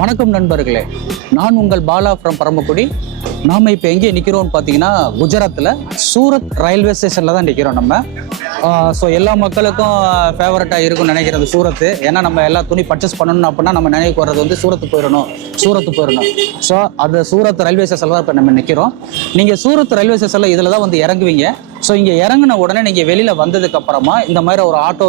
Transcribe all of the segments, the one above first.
வணக்கம் நண்பர்களே, நான் உங்கள் பாலா ஃப்ரம் பரமக்குடி. நாம் இப்போ எங்கே நிற்கிறோம்னு பார்த்தீங்கன்னா குஜராத்தில் சூரத் ரயில்வே ஸ்டேஷனில் தான் நிற்கிறோம் நம்ம. ஸோ எல்லா மக்களுக்கும் ஃபேவரட்டாக இருக்கும்னு நினைக்கிறது சூரத்து. ஏன்னா நம்ம எல்லா துணி பர்ச்சேஸ் பண்ணணும் அப்படின்னா நம்ம நினைவுக்கு வர்றது வந்து சூரத்து போயிடணும். ஸோ அது சூரத் ரயில்வே ஸ்டேஷனில் தான் இப்போ நம்ம நிற்கிறோம். நீங்கள் சூரத் ரயில்வே ஸ்டேஷனில் இதில் தான் வந்து இறங்குவீங்க. ஸோ இங்கே இறங்கின உடனே நீங்கள் வெளியில் வந்ததுக்கப்புறமா இந்த மாதிரி ஒரு auto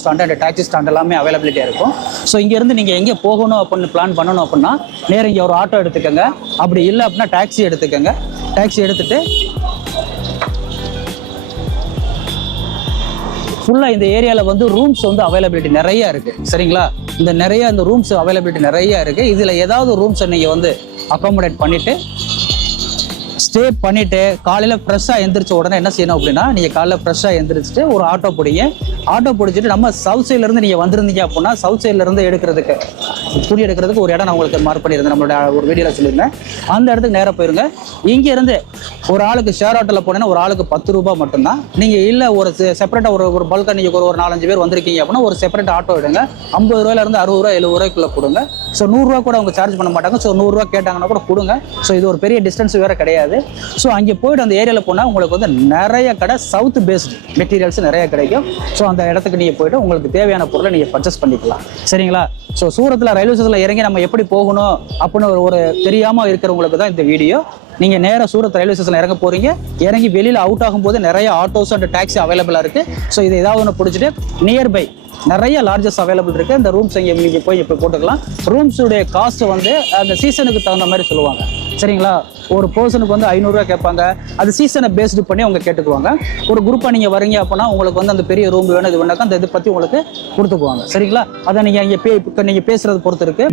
stand and taxi stand எல்லாமே அவைலபிலிட்டியாக இருக்கும். ஸோ இங்கேருந்து நீங்கள் எங்கே போகணும் அப்படின்னு பிளான் பண்ணணும் அப்படின்னா நேரம் இங்கே ஒரு ஆட்டோ எடுத்துக்கோங்க. அப்படி இல்லை அப்படின்னா டாக்ஸி எடுத்துக்கோங்க. டாக்ஸி எடுத்துகிட்டு ஃபுல்லாக இந்த ஏரியாவில் வந்து ரூம்ஸ் வந்து அவைலபிலிட்டி நிறையா இருக்குது. சரிங்களா? இந்த ரூம்ஸ் அவைலபிலிட்டி நிறையா இருக்குது. இதில் ஏதாவது ரூம்ஸை நீங்கள் வந்து அக்காமடேட் பண்ணிவிட்டு ஸ்டே பண்ணிவிட்டு காலையில் ஃப்ரெஷ்ஷாக எந்திரிச்ச உடனே என்ன செய்யணும் அப்படின்னா, நீங்கள் காலையில் ஃப்ரெஷ்ஷாக எந்திரிச்சிட்டு ஒரு ஆட்டோ பிடிச்சிட்டு நம்ம சவுத் சைட்லேருந்து நீங்கள் வந்திருந்தீங்க அப்படின்னா சவுத் சைட்லேருந்து துணி எடுக்கிறதுக்கு ஒரு இடம் நான் உங்களுக்கு மார்க் பண்ணியிருந்தேன். நம்மளோட ஒரு வீடியோவில் சொல்லியிருந்தேன். அந்த இடத்துக்கு நேராக போயிருங்க. இங்கேருந்து ஒரு ஆளுக்கு ஷேர் ஆட்டோவில் போனீங்கன்னா ஒரு ஆளுக்கு 10 ரூபாய் மட்டும்தான். நீங்கள் இல்லை ஒரு செப்பரேட்டாக ஒரு பல்காக நீங்கள் ஒரு 4-5 பேர் வந்திருக்கீங்க அப்படின்னா ஒரு செப்பரேட் ஆட்டோ எடுங்க. 50 ரூபாயிலேருந்து 60 ரூபா 70 ரூபாய்க்குள்ளே கொடுங்க. ஸோ 100 ரூபா கூட அவங்க சார்ஜ் பண்ண மாட்டாங்க. ஸோ 100 ரூபா கேட்டாங்கன்னா கூட கொடுங்க. ஸோ இது ஒரு பெரிய டிஸ்டன்ஸ் வேறு கிடையாது. ஸோ அங்கே போய்ட்டு அந்த ஏரியாவில் போனால் உங்களுக்கு வந்து நிறைய கடை சவுத் பேஸ்டு மெட்டீரியல்ஸ் நிறைய கிடைக்கும். ஸோ அந்த இடத்துக்கு நீங்கள் போய்ட்டு உங்களுக்கு தேவையான பொருளை நீங்கள் பர்ச்சேஸ் பண்ணிக்கலாம். சரிங்களா? ஸோ சூரத்தில் ரயில்வே ஸ்டேஷனில் இறங்கி நம்ம எப்படி போகணும் அப்படின்னு ஒரு தெரியாமல் இருக்கிறவங்களுக்கு தான் இந்த வீடியோ. நீங்கள் நேராக சூரத் ரயில்வே ஸ்டேஷனில் இறங்க போகிறீங்க. இறங்கி வெளியில் அவுட் ஆகும்போது நிறைய ஆட்டோஸ் அண்ட் டாக்ஸி அவைலபிளாக இருக்குது. ஸோ இது ஏதாவது ஒன்று பிடிச்சிட்டு நியர்பை நிறைய லார்ஜஸ் அவைலபிள் இருக்குது. இந்த ரூம்ஸ் இங்கே நீங்கள் போய் இப்போ போட்டுக்கலாம். ரூம்ஸுடைய காஸ்ட் வந்து அந்த சீசனுக்கு தகுந்த மாதிரி சொல்லுவாங்க. சரிங்களா? ஒரு பர்சனுக்கு வந்து 500 ரூபா கேட்பாங்க. அது சீசனை பேஸ்டு பண்ணி அவங்க கேட்டுக்குவாங்க. ஒரு குரூப்பாக நீங்கள் வரீங்க அப்படின்னா உங்களுக்கு வந்து அந்த பெரிய ரூம் வேணும், இது வேணாக்கா அந்த இதை பற்றி உங்களுக்கு கொடுத்துக்குவாங்க. சரிங்களா? அதை நீங்கள் இங்கே நீங்கள் பேசுகிறது பொறுத்து இருக்குது.